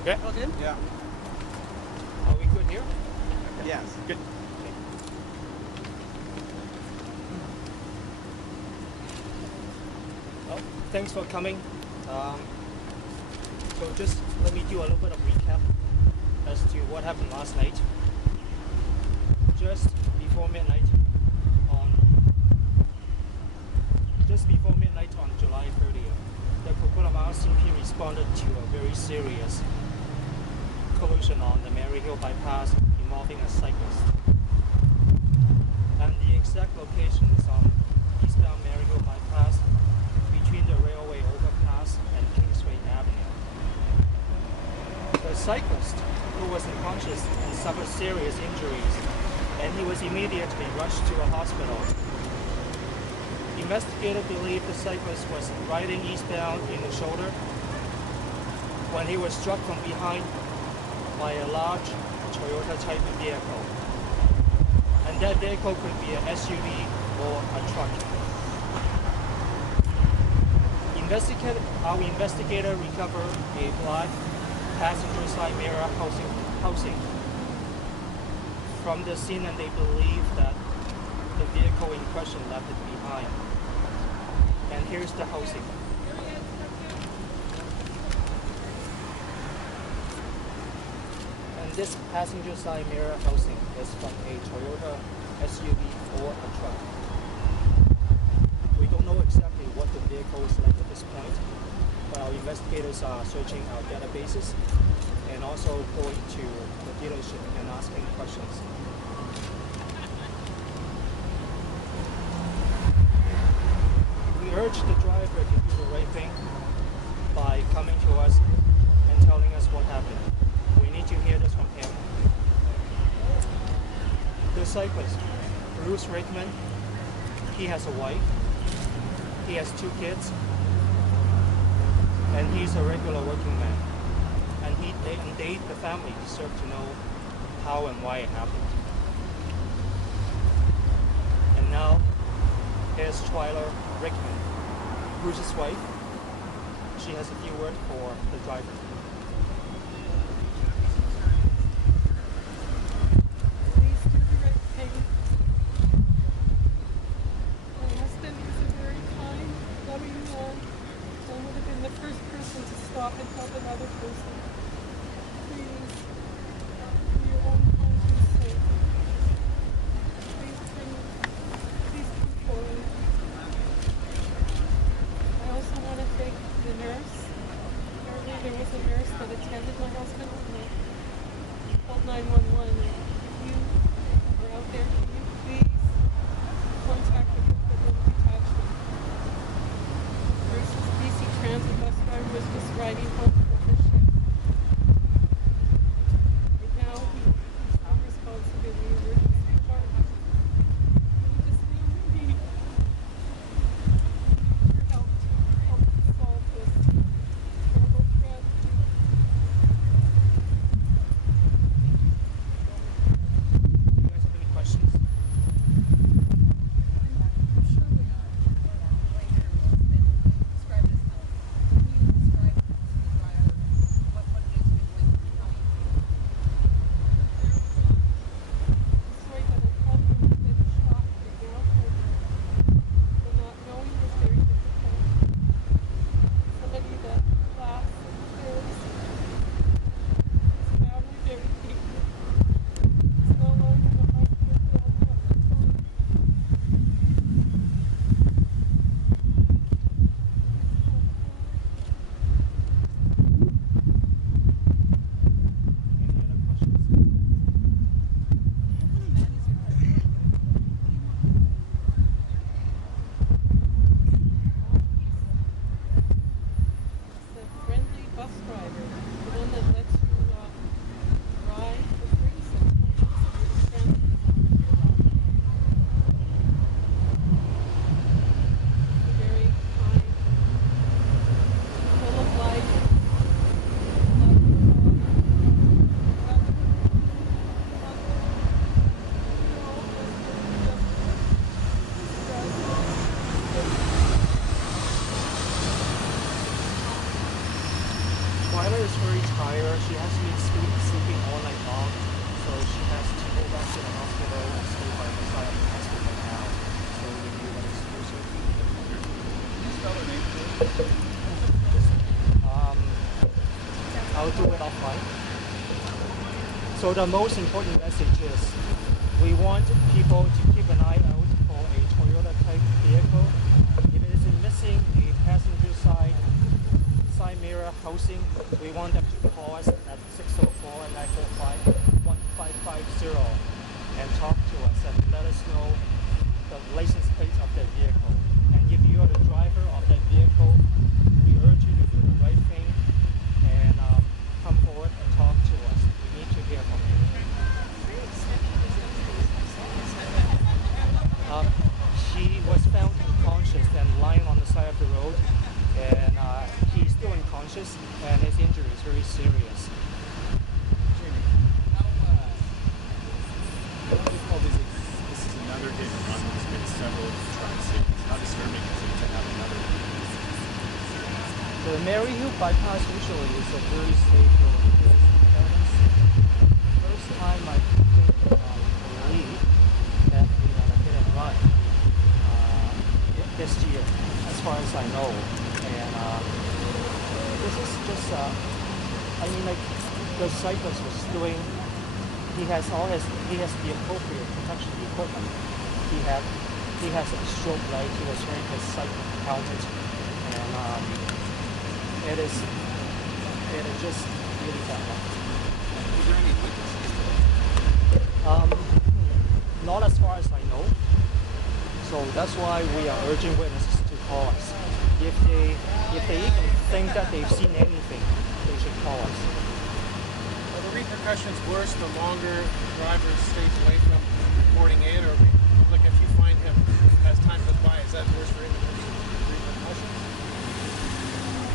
Okay. Okay. Yeah. Are we good here? Okay. Yes. Good. Well, thanks for coming. So just let me do a little bit of recap as to what happened last night. Just before midnight on July 30th, the Coconut CP responded to a very serious collision on the Mary Hill bypass involving a cyclist. And the exact location is on eastbound Mary Hill bypass between the railway overpass and Kingsway Avenue. The cyclist, who was unconscious and suffered serious injuries, and he was immediately rushed to a hospital. Investigators believe the cyclist was riding eastbound in the shoulder when he was struck from behind by a large Toyota type vehicle. And that vehicle could be an SUV or a truck. Our investigator recovered a black passenger side mirror housing from the scene, and they believe that the vehicle in question left it behind. And here's the housing. And this passenger side mirror housing is from a Toyota SUV or a truck. We don't know exactly what the vehicle is like at this point, but our investigators are searching our databases and also going to the dealership and asking questions. We urge the driver to do the right thing by coming to us and telling us what happened. We need to hear this from him. The cyclist, Bruce Rickman, he has a wife, he has 2 kids, and he's a regular working man. And the family deserve to know how and why it happened. And now, here's Twyla Rickman, Bruce's wife. She has a few words for the driver. Please do the right thing. My husband is a very kind, loving man and would have been the first person to stop and help another person. Please, for your own conscience sake, please come forward. I also want to thank the nurse. Apparently there was a nurse that attended my husband when they called 911. If you are out there, can you please contact the Brooklyn Detachment? Nurse's BC Transit bus driver was just riding home from his shift. Right now, he's on responsibility of emergency department. We just need your help to solve this terrible tragedy. You guys have any questions? So the most important message is we want people to keep an eye out for a Toyota type vehicle. If it is missing a passenger side mirror housing, we want them to call us at 604-945-1550 and talk to us and let us know the license plate of that vehicle. And if you are the driver of that vehicle, we urge you to do the right thing and come forward and talk to us. We need to hear from you. She was found unconscious and lying on the side of the road, and he's still unconscious, and his injury is very serious. This is another hit and run. There's been several tri-cities. How disturbing is it to have another? The Maryhill bypass usually is a very safe road because that is the first time I believe that we had a hit and run this year, as far as I know. And this is just, I mean, like the cyclist was doing. He has the appropriate protection equipment. He has a strobe light. He was wearing his cycle helmet, and it is just really bad. Is there any witnesses? Not as far as I know. So that's why we are urging witnesses to call us. If they even think that they've seen anything, they should call us. Are the repercussions worse the longer the driver stays away from reporting in, or like if you find him as time goes by, is that worse for him in terms of repercussions?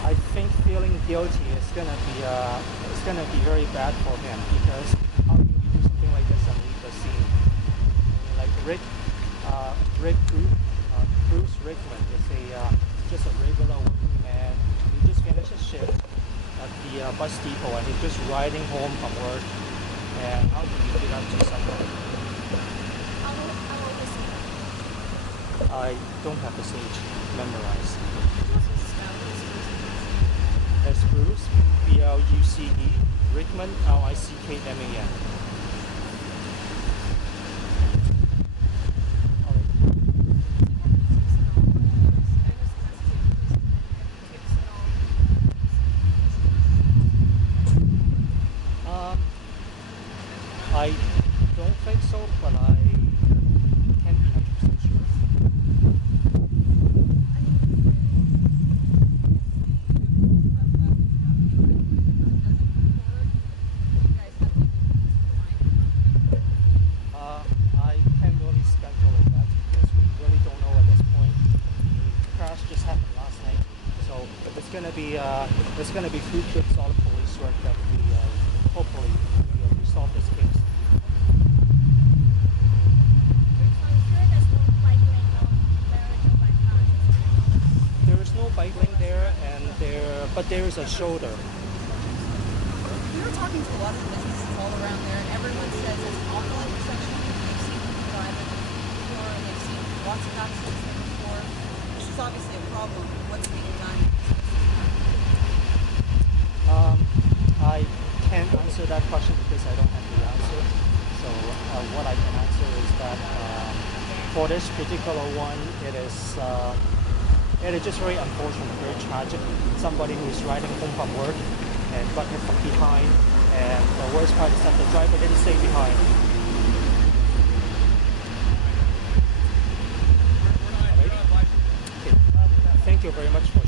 I think feeling guilty is gonna be very bad for him, because how can you do something like this and leave the scene? Like Bruce Rickman is just a regular working man. He just finished his shift at the bus depot, and he's just riding home from work. And how can you do that to someone? How old is he? I don't have his age memorized. What's his spell? That's Bruce, B-L-U-C-E, Rickman, L-I-C-K-M-A-N. I don't think so, but I can't be 100% sure. I can't really speculate that because we really don't know at this point. The crash just happened last night, so it's gonna be through good solid police work that we hopefully resolve this case. There is no bike lane there, but there is a shoulder. We were talking to a lot of businesses all around there, and everyone says it's an awful intersection. They've seen people driving before, and they've seen lots of accidents there before. This is obviously a problem. What's being done? I can't answer that question because I don't have the answer. So what I can answer is that for this particular one, it is just very unfortunate, very tragic. Somebody who is riding home from work and got hit from behind, and the worst part is that the driver didn't stay behind. Okay. Thank you very much for